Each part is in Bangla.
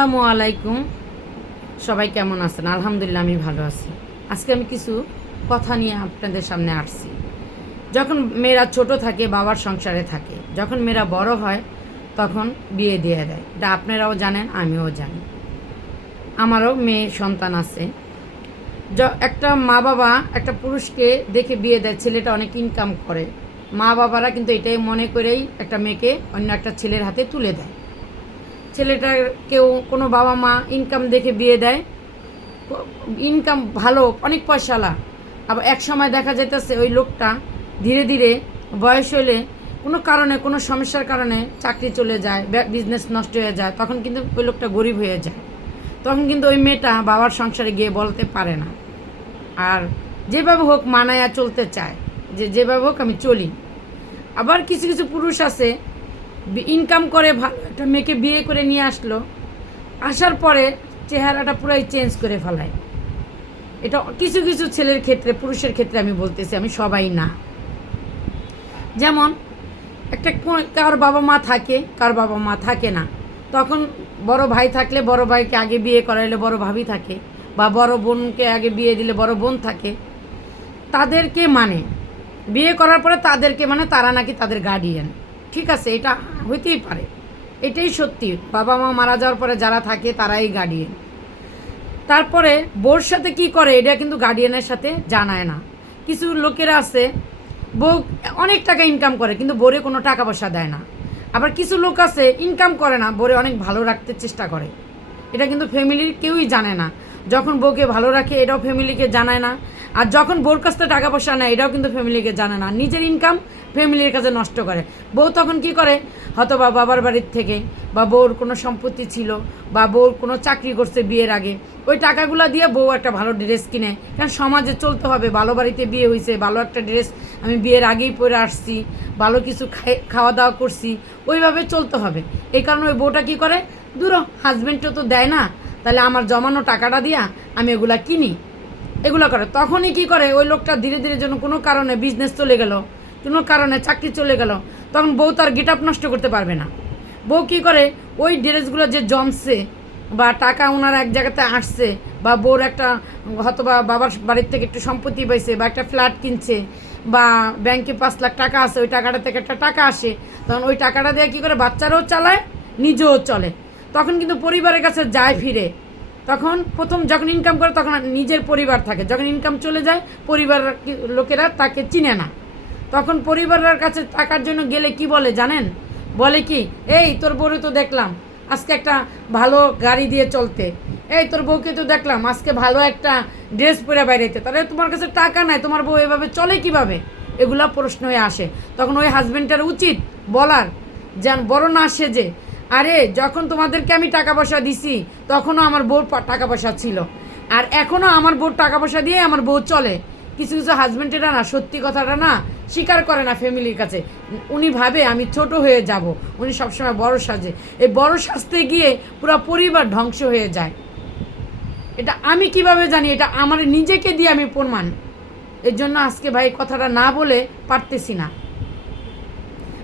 আসসালামু আলাইকুম। সবাই কেমন আছেন? আলহামদুলিল্লাহ, আমি ভালো আছি। আজকে আমি কিছু কথা নিয়ে আপনাদের সামনে আসছি। যখন মেয়েরা ছোট থাকে, বাবার সংসারে থাকে, যখন মেয়েরা বড় হয়, তখন বিয়ে দিয়ে দেয়। এটা আপনারাও জানেন, আমিও জানি। আমারও মেয়ে সন্তান আছে। একটা মা বাবা, একটা পুরুষকে দেখে বিয়ে দেয়, ছেলেটা অনেক ইনকাম করে। মা বাবারা কিন্তু এটাই মনে করেই একটা মেয়েকে অন্য একটা ছেলের হাতে তুলে দেয়। ছেলেটার কেউ কোনো বাবা মা ইনকাম দেখে বিয়ে দেয়। ইনকাম ভালো, অনেক পয়সালা। আবার এক সময় দেখা যেতেছে ওই লোকটা ধীরে ধীরে বয়স হলে কোনো কারণে, কোনো সমস্যার কারণে চাকরি চলে যায় বিজনেস নষ্ট হয়ে যায়, তখন কিন্তু ওই লোকটা গরিব হয়ে যায়। তখন কিন্তু ওই মেয়েটা বাবার সংসারে গিয়ে বলতে পারে না। আর যেভাবে হোক মানায়া চলতে চায়, যে যেভাবে হোক আমি চলি। আবার কিছু কিছু পুরুষ আছে ইনকাম করে একটা মেয়েকে বিয়ে করে নিয়ে আসলো, আসার পরে চেহারাটা পুরাই চেঞ্জ করে ফেলায়। এটা কিছু কিছু ছেলের ক্ষেত্রে, পুরুষের ক্ষেত্রে আমি বলতেছি, আমি সবাই না। যেমন, একটা কার বাবা মা থাকে কার বাবা মা থাকে না। তখন বড় ভাই থাকলে বড় ভাইকে আগে বিয়ে করাইলে বড় ভাবি থাকে, বা বড় বোনকে আগে বিয়ে দিলে বড় বোন থাকে। তাদেরকে মানে বিয়ে করার পরে তাদেরকে মানে তারা নাকি তাদের গার্ডিয়ান ঠিক আছে, এটা হইতেই পারে। এটাই সত্যি, বাবা মা মারা যাওয়ার পরে যারা থাকে তারাই গার্ডিয়ান তারপরে বোর সাথে কি করে, এটা কিন্তু গার্ডিয়ানের সাথে জানায় না। কিছু লোকেরা আছে, বউ অনেক টাকা ইনকাম করে, কিন্তু বোরে কোনো টাকা পয়সা দেয় না। আবার কিছু লোক আছে ইনকাম করে না বোরে অনেক ভালো রাখতে চেষ্টা করে। এটা কিন্তু ফ্যামিলির কেউই জানে না। যখন বউকে ভালো রাখে, এটাও ফ্যামিলিকে জানায় না। আর যখন বোর কাছ টাকা পয়সা নেয়, এটাও কিন্তু ফ্যামিলিকে জানে না। নিজের ইনকাম ফ্যামিলির কাছে নষ্ট করে। বউ তখন কি করে? হয়তো বা বাবার বাড়ির থেকে বা বউর কোনো সম্পত্তি ছিল বা বউর কোনো চাকরি করছে বিয়ের আগে, ওই টাকাগুলো দিয়ে বউ একটা ভালো ড্রেস কিনে। কারণ সমাজে চলতে হবে, ভালো বাড়িতে বিয়ে হয়েছে ভালো একটা ড্রেস আমি বিয়ের আগেই পরে আসছি, ভালো কিছু খাওয়া দাওয়া করছি, ওইভাবে চলতে হবে। এই কারণে ওই বউটা কী করে? দূর হাজব্যান্ডও তো দেয় না, তাহলে আমার জমানো টাকাটা দিয়া আমি এগুলা কিনি। এগুলো করে। তখনই কি করে? ওই লোকটা ধীরে ধীরে যেন কোনো কারণে বিজনেস চলে গেল, কোনো কারণে চাকরি চলে গেল, তখন বউ তার গেট আপ নষ্ট করতে পারবে না। বউ কী করে? ওই ড্রেসগুলো যে জমছে বা টাকা ওনার এক জায়গাতে আসছে বা বউর একটা হয়তো বা বাবার বাড়ির থেকে একটু সম্পত্তি পাইছে বা একটা ফ্ল্যাট কিনছে বা ব্যাংকে পাঁচ লাখ টাকা আছে, ওই টাকাটা থেকে একটা টাকা আসে, তখন ওই টাকাটা দিয়ে কী করে বাচ্চারাও চালায়, নিজেও চলে। তখন কিন্তু পরিবারের কাছে যায় ফিরে। তখন প্রথম যখন ইনকাম করে তখন নিজের পরিবার থাকে। যখন ইনকাম চলে যায়, পরিবার লোকেরা তাকে চিনে না। তখন পরিবারের কাছে টাকার জন্য গেলে কি বলে জানেন? বলে কি, এই তোর বউরে তো দেখলাম, আজকে একটা ভালো গাড়ি দিয়ে চলতে। এই তোর বউকে তো দেখলাম, আজকে ভালো একটা ড্রেস পরে বাইরেতে। তাহলে তোমার কাছে টাকা নাই, তোমার বউ এভাবে চলে কীভাবে? এগুলা প্রশ্ন হয়ে আসে। তখন ওই হাজব্যান্ডটার উচিত বলার, যেন বড় না সেজে আরে, যখন তোমাদেরকে আমি টাকা পয়সা দিছি, তখনও আমার বউর টাকা পয়সা ছিল। আর এখনও আমার বউর টাকা পয়সা দিয়ে আমার বউ চলে। কিছু কিছু হাজব্যান্ডেরা না, সত্যি কথাটা না, স্বীকার করে না ফ্যামিলির কাছে। উনি ভাবে, আমি ছোট হয়ে যাব। উনি সবসময় বড় সাজে। এই বড় সাজতে গিয়ে পুরো পরিবার ধ্বংস হয়ে যায়। এটা আমি কীভাবে জানি? এটা আমার নিজেকে দিয়ে আমি প্রমাণ। এর জন্য আজকে ভাই কথাটা না বলে পারতেছি না।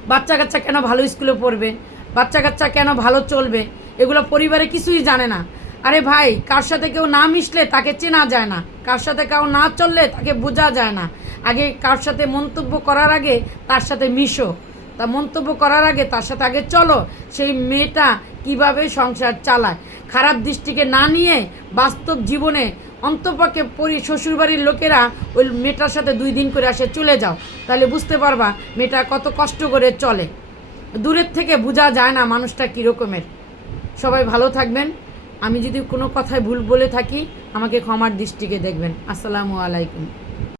বাচ্চা কাচ্চা কেন ভালো স্কুলে পড়বে? বাচ্চা কাচ্চা কেন ভালো চলবে? এগুলো পরিবারে কিছুই জানে না। আরে ভাই, কার সাথে কেউ না মিশলে তাকে চেনা যায় না। কার সাথে কেউ না চললে তাকে বোঝা যায় না। আগে কার সাথে মন্তব্য করার আগে তার সাথে মিশো। তা মন্তব্য করার আগে তার সাথে আগে চলো। সেই মেয়েটা কীভাবে সংসার চালায়? খারাপ দৃষ্টিকে না নিয়ে বাস্তব জীবনে অন্তপক্ষে পরি, শ্বশুরবাড়ির লোকেরা ওই মেয়েটার সাথে দুই দিন করে আসে চলে যাও। তাহলে বুঝতে পারবা মেয়েটা কত কষ্ট করে চলে। দূরের থেকে বোঝা যায় না মানুষটা কীরকমের সবাই ভালো থাকবেন। আমি যদি কোনো কথায় ভুল বলে থাকি, আমাকে ক্ষমার দৃষ্টিকে দেখবেন। আসসালামু আলাইকুম।